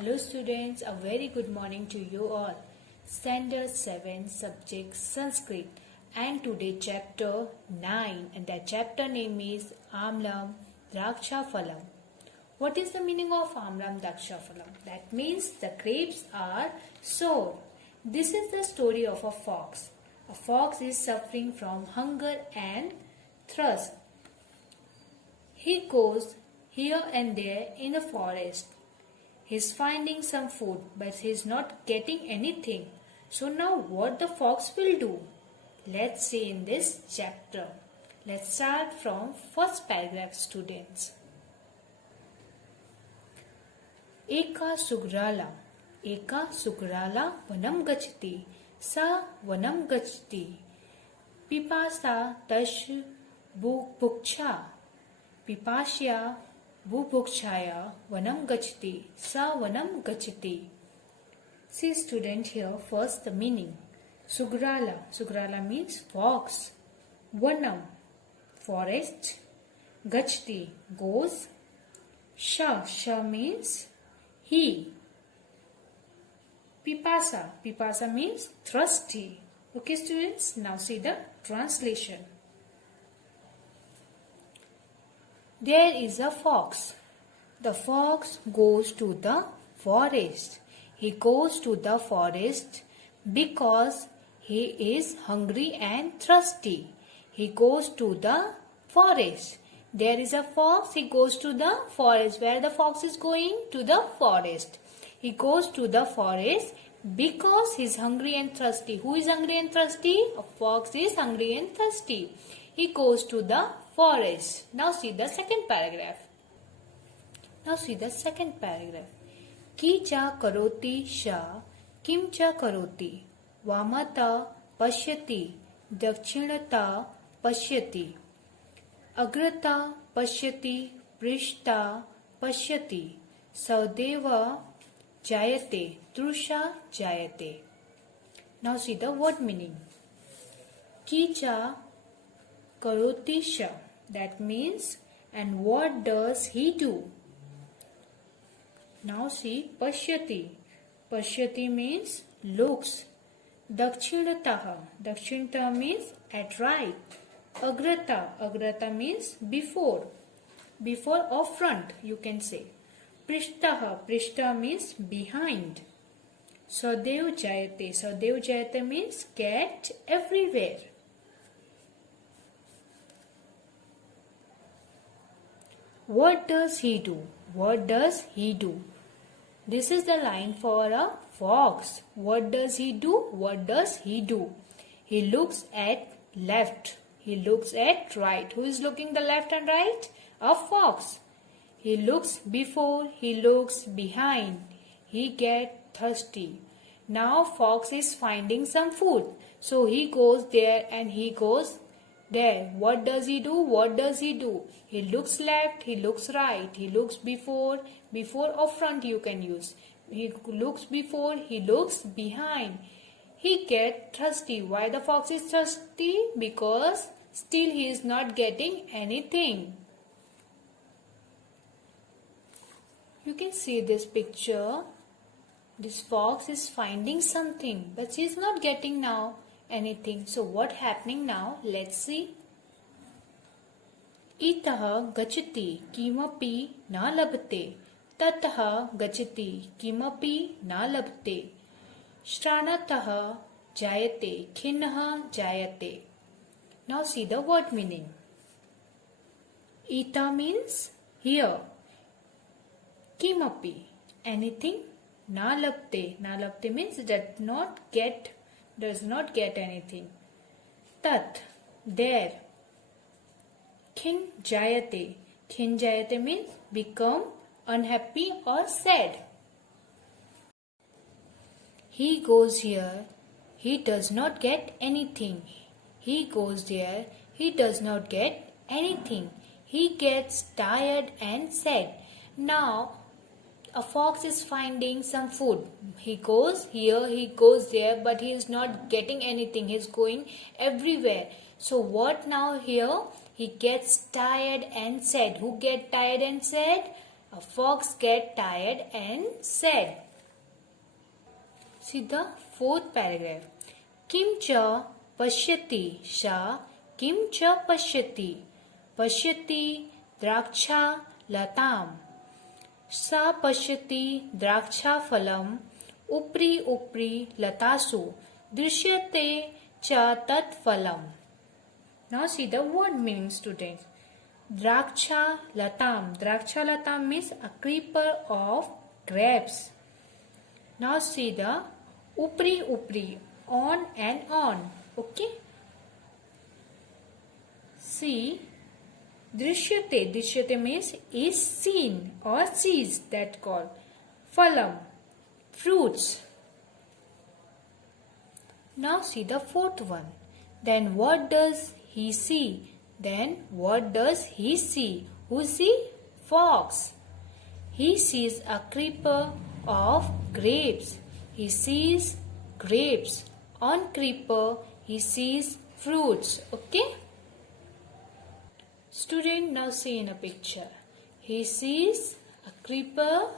Hello students, a very good morning to you all. Standard 7 subject Sanskrit and today chapter 9 and that chapter name is Amlam Drakshaphalam. What is the meaning of Amlam Drakshaphalam? That means the grapes are sour. This is the story of a fox. A fox is suffering from hunger and thirst. He goes here and there in the forest. He's finding some food, but he's not getting anything. So now what the fox will do? Let's see in this chapter. Let's start from first paragraph, students. Eka sugrala vanam gachati sa vanam gachati pipasa tash bhuksha pipasya Bhubhukshaya vanam gachati sa vanam gachati. See student here first the meaning. Sugrala means fox. Vanam forest. Gachati goes. Sha means he. Pipasa means thirsty. Okay students, now see the translation. There is a fox. The fox goes to the forest. He goes to the forest because he is hungry and thirsty. He goes to the forest. There is a fox. He goes to the forest. Where the fox is going? To the forest. He goes to the forest because he is hungry and thirsty. Who is hungry and thirsty? A fox is hungry and thirsty. He goes to the forest. Now see the second paragraph. Ki cha karoti sha, kim cha karoti, vamata pashyati, dakshinata pashyati, agrata pashyati, prishta pashyati, saudeva jayate, trusha jayate. Now see the word meaning. Ki cha karoti sha, that means, and what does he do? Now see pashyati. Pashyati means looks. Dakshinata means at right. Agrata means before or front, you can say. Prishta means behind. Sadev jayate means get everywhere. What does he do? This is the line for a fox. What does he do? He looks at left. He looks at right. Who is looking the left and right? A fox. He looks before. He looks behind. He gets thirsty. Now fox is finding some food. So he goes there and he goes there. What does he do? He looks left, he looks right, he looks before or front you can use. He looks before, he looks behind. He gets thirsty. Why the fox is thirsty? Because still he is not getting anything. You can see this picture. This fox is finding something, but she is not getting now anything. So what happening now? Let's see. Itah gachati kimapi na labte. Tatah gachati kimapi na labte. Shranatah jayate khinah jayate. Now see the word meaning. Ita means here. Kimapi anything. Na labte means does not get anything. Tat there. Khin jayate means become unhappy or sad. He goes here, he does not get anything. He goes there, he does not get anything. He gets tired and sad. Now a fox is finding some food. He goes here, he goes there, but he is not getting anything. He is going everywhere. So what now here? He gets tired and sad. Who get tired and sad? A fox get tired and sad. See the fourth paragraph. Kim cha pashyati sha kim cha pashyati. Pashyati draksha latam. Sa pashyati draksha phalam. Upri upri latasu. Drishyate cha tat phalam. Now see the word meaning, students. Draksha latam. Draksha latam means a creeper of grapes. Now see the upri upri, on and on. Okay. See drishyate. Drishyate means is seen or sees, that called. Phalam, fruits. Now see the fourth one. Then what does he see? Then what does he see? Who see? Fox. He sees a creeper of grapes. He sees grapes. On creeper, he sees fruits. Okay? Student, now see in a picture. He sees a creeper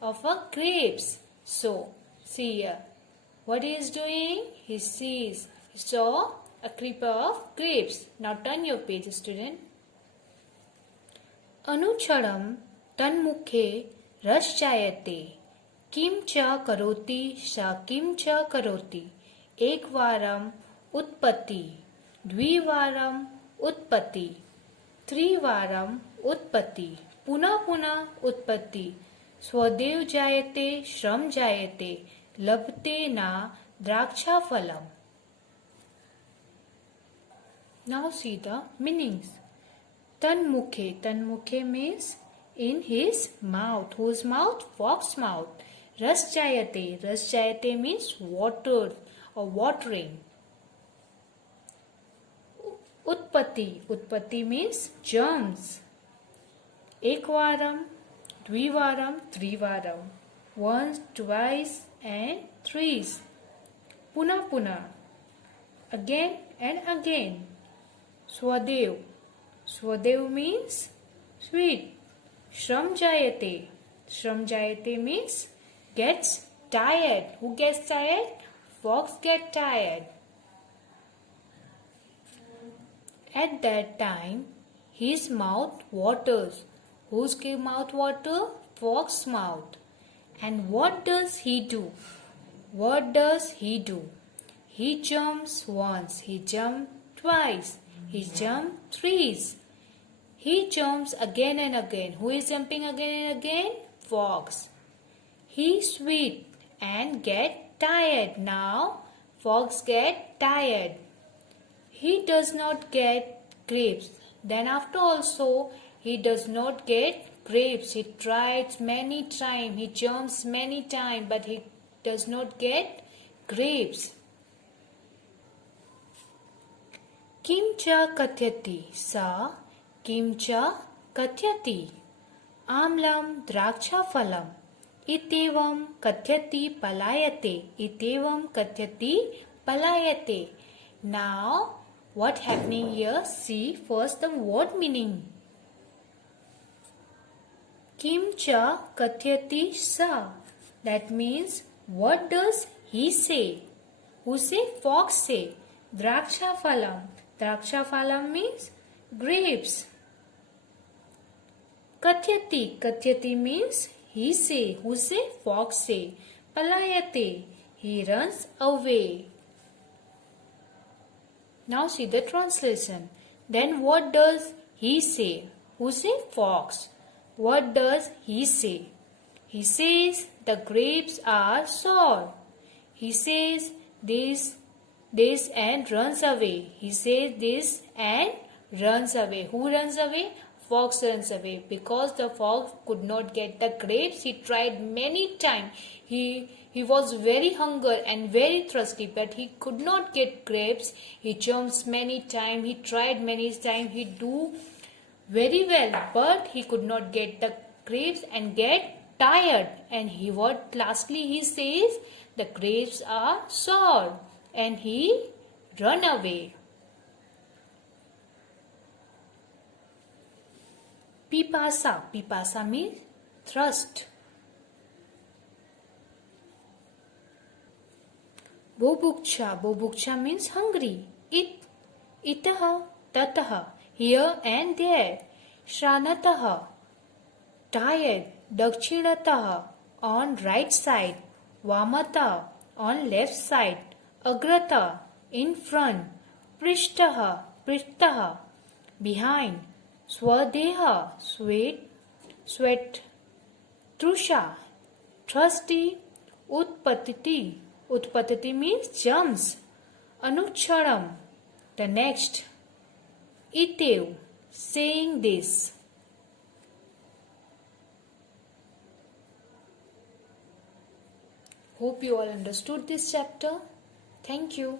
of a grapes. So, see here. What he is doing? He saw a creeper of grapes. Now turn your page, student. Anucharam tanmukhe rasjayate. Kim cha karoti sa kim cha karoti. Ekvaram utpatti. Dvivaram utpatti. Trivaram utpatti. Puna puna utpatti. Swadev jayate shram jayate. Labte na draksha phalam. Now see the meanings. Tanmukhe. Tanmukhe means in his mouth. Whose mouth? Fox mouth. Rasjayate. Rasjayate means water or watering. Utpatti. Utpatti means germs. Ekvaram, dvivaram, trivaram. Once, twice and thrice. Puna puna. Again and again. Swadev. Swadev means sweet. Shram jayate. Shram jayate means gets tired. Who gets tired? Fox get tired. At that time, his mouth waters. Whose mouth water? Fox's mouth. And what does he do? What does he do? He jumps once. He jumps twice. He jumps thrice. He jumps again and again. Who is jumping again and again? Fox. He sweet and get tired. Now, fox get tired. He does not get grapes. Then after also, he does not get grapes. He tries many times. He jumps many times, but he does not get grapes. Kim cha kathyati sa kim cha kathyati amlam draksha phalam itevam kathyati palayate itevam kathyati palayate. Now what happening here? See first the word meaning. Kim cha kathyati sa. That means what does he say? Who say? Fox say. Draksha phalam. Draksha phalam means grapes. Kathyati. Kathyati means he say. Who say? Fox say. Palayate. He runs away. Now see the translation. Then what does he say? Who say? Fox. What does he say? He says the grapes are sour. He says this and runs away. He says this and runs away. Who runs away? Fox runs away. Because the fox could not get the grapes, he tried many times. He was very hungry and very thirsty, but he could not get grapes. He jumps many times. He tried many times. He do very well, but he could not get the grapes and get tired. And lastly he says the grapes are sour, and he run away. Pipasa. Pipasa means thrust. Bubuksha means hungry. Itaha, tataha, here and there. Shranataha, tired. Dakshinataha, on right side. Vamata, on left side. Agrata, in front. Prishtaha, behind. Swadeha, sweat. Trusha, trusty. Utpatiti means jumps. Anuksharam, the next. Itev, saying this. Hope you all understood this chapter. Thank you.